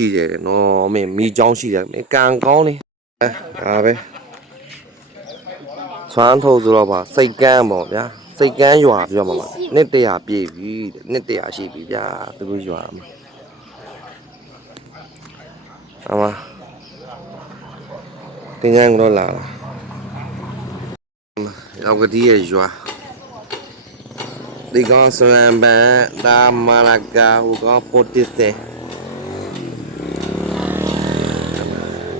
ရှိတယ်နော်မင်းမိချောင်းရှိတယ်မင်းကန်ကောင်းလေဒါပဲဆွမ်းထုတ်ဆိုတော့ပါစိတ်ကန်းပေါ့ဗျာစိတ်ကန်းရွာပြောမှာပါနှစ်တရာပြည့်ပြီနှစ်တရာရှိပြီဗျာသူတို့ရွာမှာအမတင်ကြတော့လာရောက်ကတိရဲ့ရွာဒီကောင်စရံပန်ဒါမာလာကာဟိုကောင်ပိုတစ်တဲ့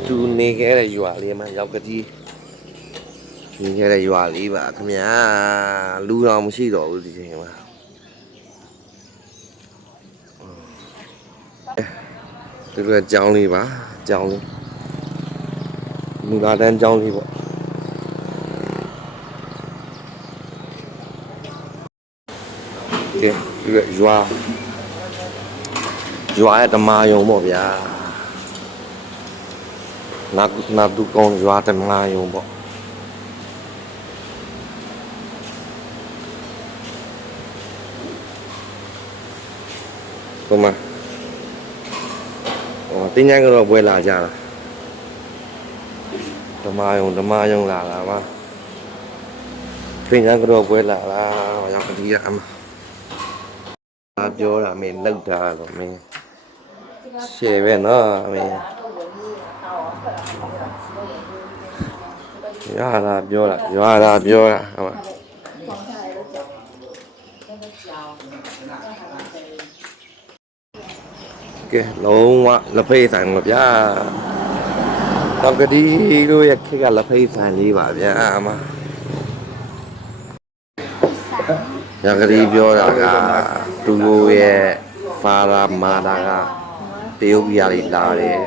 သူနေခဲ့တဲ့ရွာလေးမှာရောက်ကတိနေခဲ့တဲ့ရွာလေးပါခင်ဗျာလူတော်မရှိတော့ဘူးဒီချိန်မှာဒီလိုကြောင်းလေးပါကြောင်းလေးမူလာတန်းကြောင်းလေးပေါ့ကဲဒီလိုရွာရဲ့ဓမ္မယုံပေါ့ဗျာနာတူကောင်းရွာဓမ္မယုံပေါ့ဟိုမှာတင်းញိုင်းကတော့ပွဲလာကြတာဓမ္မယုံလာတာပါတင်းញိုင်းကတော့ပွဲလာတာရောက်ကတိရအမပြောတာမင်းလောက်တာတော့မင်းရှယ်ပဲနော်မင်းရွာလာပြောတာဟိုမှာကဲလုံးဝလက်ဖိတ်ဆိုင်ပါဗျာတော့ကတိတို့ရဲ့ခက်ကလက်ဖိတ်ဆိုင်လေးပါဗျာအမရကတိပြောတာကသူတို့ရဲ့ဖာရာမာတာကတရုတ်ပြည်လေးလာတယ်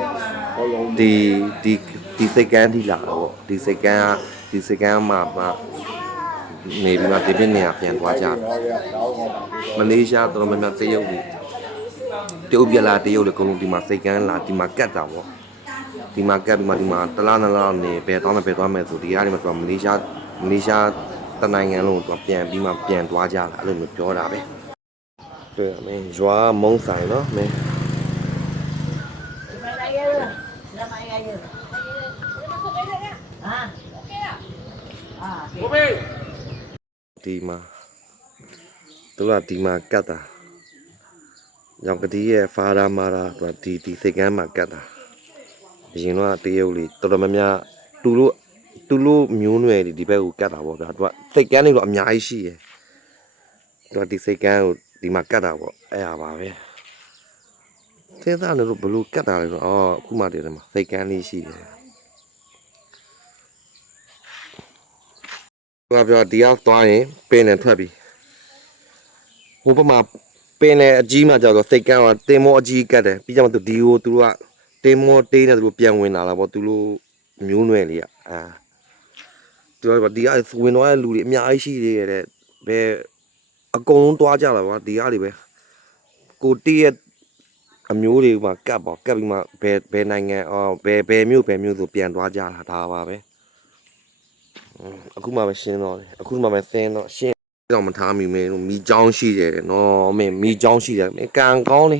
ဒီစိတ်ကန်းထိလာတော့ဒီစိတ်ကန်းမှာနေပြီးမှဒီပြင်းနေရပြန်သွားကြတယ်မလေးရှားတော်တော်များများတရုတ်ပြည်လာတရုတ်လေအကုန်လုံးဒီမှာစိတ်ကန်းလာဒီမှာကတ်တာပေါ့ဒီမှာကတ်ပြီးမှဒီမှာတလားနလားနေပဲသွားမယ်ဆိုဒီအားလေးမှာသူကမလေးရှားတနိုင်ငံလုံးသူပြန်ပြီးမှပြန်သွားကြတာအဲ့လိုမျိုးပြောတာပဲတွေ့ရမင်းရွာမုံဆိုင်နော်မင်းဒီမှာသူကဒီမှာကတ်တာရောက်ကတိရဲ့ဖာရာမာရာသူဒီစိတ်ကန်းမှာကတ်တာအရင်တော့တရုတ်လေးတော်တော်များများသူတို့မျိုးနွယ်တွေဒီဘက်ကိုကတ်တာပေါ့ဗျာသူကစိတ်ကန်းတွေတော့အများကြီးရှိရယ်သူကဒီစိတ်ကန်းကိုဒီမှာကတ်တာပေါ့အဲ့ဟာပါပဲသင်သားတို့ဘလို့ကတ်တာလဲဆိုတော့အခုမှတည်းကစိတ်ကန်းလေးရှိတယ်သူကပြောဒီရောက်သွားရင်ပင်နဲ့ထွက်ပြီဟိုဘက်မှာပင်နဲ့အကြီးမှကြောက်တော့စိတ်ကန်းကတင်မောအကြီးကတ်တယ်ပြီးကြမှာသူဒီကိုသူတို့ကတင်မောတေးနေသူတို့ပြန်ဝင်လာတာပေါ့သူတို့မျိုးနွယ်လေးကသူကဒီကဝင်သွားတဲ့လူတွေအများကြီးရှိသေးတယ်တဲ့ဘယ်အကုန်လုံးတွားကြတာပါဒီကားတွေပဲကိုတီးရဲ့အမျိုးတွေကမှကတ်ပြီးမှဘယ်နိုင်ငံဘယ်မျိုးဆိုပြန်တွားကြတာဒါပါပဲအခုမှပဲရှင်းတော့တယ်အခုမှပဲသင်းတော့ရှင်းတော့မထားမိမင်းမိချောင်းရှိတယ်နော်မင်းမိချောင်းရှိတယ်မင်းကန်ကောင်းလေ